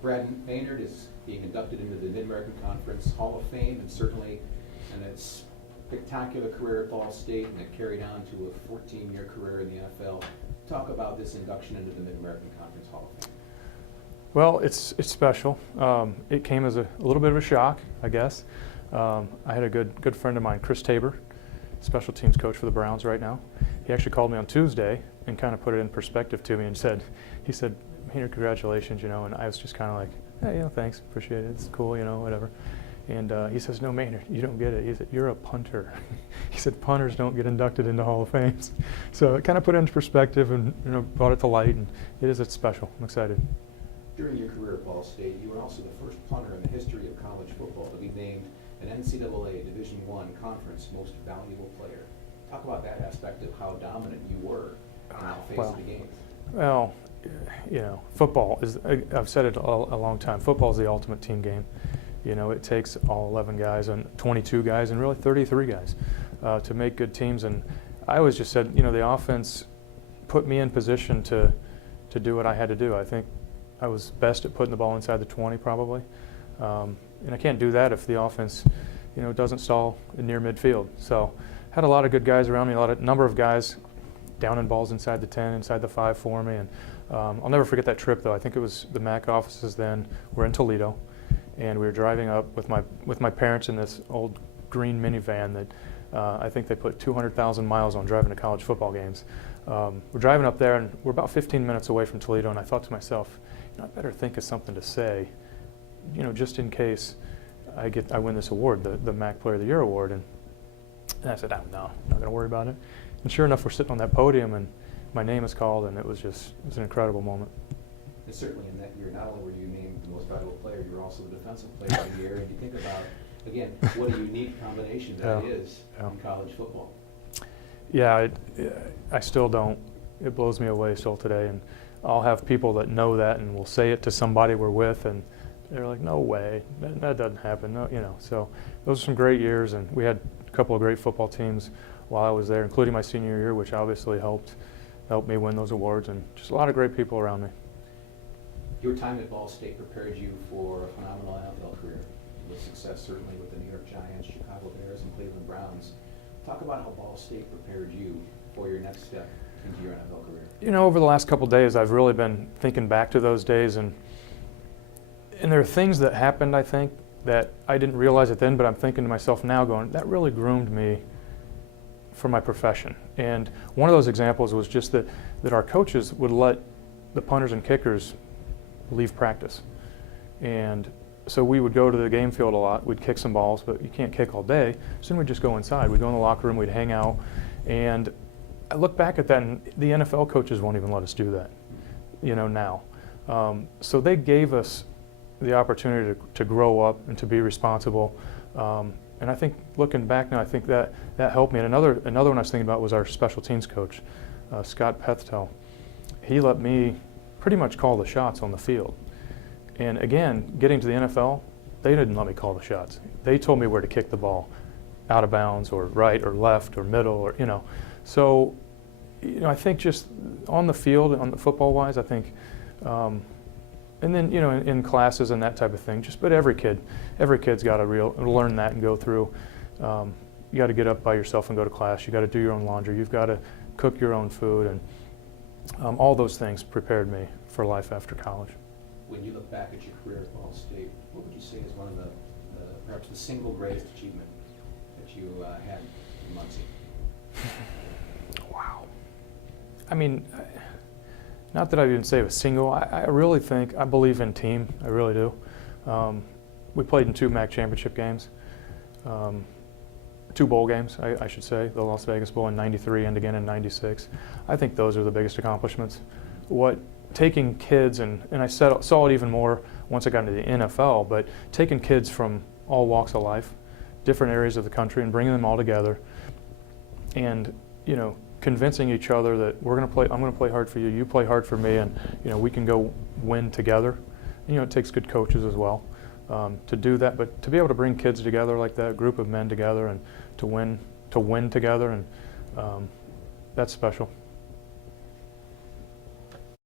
Brad Maynard is being inducted into the Mid-American Conference Hall of Fame, and certainly in its spectacular career at Ball State, and it carried on to a 14-year career in the NFL. Talk about this induction into the Mid-American Conference Hall of Fame. Well, it's special. It came as a little bit of a shock, I guess. I had a good friend of mine, Chris Tabor, special teams coach for the Browns right now. He actually called me on Tuesday and kind of put it in perspective to me and he said, Maynard, congratulations, and I was just kind of like, hey, thanks, appreciate it, it's cool, whatever. And he says, no, Maynard, you don't get it. He said, you're a punter. He said, punters don't get inducted into Hall of Fames. So it kind of put it into perspective and brought it to light, and it's special. I'm excited. During your career at Ball State, you were also the first punter in the history of college football to be named an NCAA Division I Conference Most Valuable Player. Talk about that aspect of how dominant you were in that phase of the game. Well, football is, I've said it a long time, football is the ultimate team game. It takes all 11 guys and 22 guys and really 33 guys to make good teams. And I always just said, the offense put me in position to do what I had to do. I think I was best at putting the ball inside the 20 probably. And I can't do that if the offense, doesn't stall near midfield. So had a lot of good guys around me, number of guys down in balls inside the 10, inside the 5 for me. And I'll never forget that trip though. I think it was the MAC offices then. We're in Toledo. And we were driving up with my parents in this old green minivan that I think they put 200,000 miles on driving to college football games. We're driving up there, and we're about 15 minutes away from Toledo, and I thought to myself, I better think of something to say, just in case I win this award, the MAC Player of the Year award. And I said, no, I'm not going to worry about it. And sure enough, we're sitting on that podium, and my name is called, and it was an incredible moment. And certainly in that year, not only were you named the most valuable player, you were also the defensive player of the year. And you think about, again, what a unique combination that is in college football. Yeah, I still don't. It blows me away still today. And I'll have people that know that and will say it to somebody we're with, and they're like, no way, that doesn't happen. No, So those are some great years, and we had a couple of great football teams while I was there, including my senior year, which obviously helped me win those awards, and just a lot of great people around me. Your time at Ball State prepared you for a phenomenal NFL career, with success certainly with the New York Giants, Chicago Bears, and Cleveland Browns. Talk about how Ball State prepared you for your next step into your NFL career. Over the last couple of days, I've really been thinking back to those days, and there are things that happened, I think, that I didn't realize it then, but I'm thinking to myself now going, that really groomed me for my profession. And one of those examples was just that our coaches would let the punters and kickers leave practice. And so we would go to the game field a lot. We'd kick some balls, but you can't kick all day. So then we'd just go inside. We'd go in the locker room, we'd hang out. And I look back at that, and the NFL coaches won't even let us do that, now. So they gave us the opportunity to grow up and to be responsible. And I think looking back now, I think that helped me. And another one I was thinking about was our special teams coach, Scott Pethtel. He let me pretty much call the shots on the field. And again, getting to the NFL, they didn't let me call the shots. They told me where to kick the ball, out of bounds or right or left or middle or, So, I think just on the field, on the football-wise, I think, and then, in classes and that type of thing, but every kid's got to learn that and go through. You got to get up by yourself and go to class. You got to do your own laundry. You've got to cook your own food, and all those things prepared me for life after college. When you look back at your career at Ball State, what would you say is one of perhaps the single greatest achievement that you had in Muncie? Wow. I mean, not that I even say it was single. I really think, I believe in team. I really do. We played in 2 MAC championship games. 2 bowl games, I should say, the Las Vegas Bowl in '93 and again in '96. I think those are the biggest accomplishments. Taking kids, and I saw it even more once I got into the NFL, but taking kids from all walks of life, different areas of the country, and bringing them all together, and convincing each other that I'm going to play hard for you, you play hard for me, and we can go win together. And, it takes good coaches as well to do that, but to be able to bring kids together like that, group of men together, and to win together, and that's special.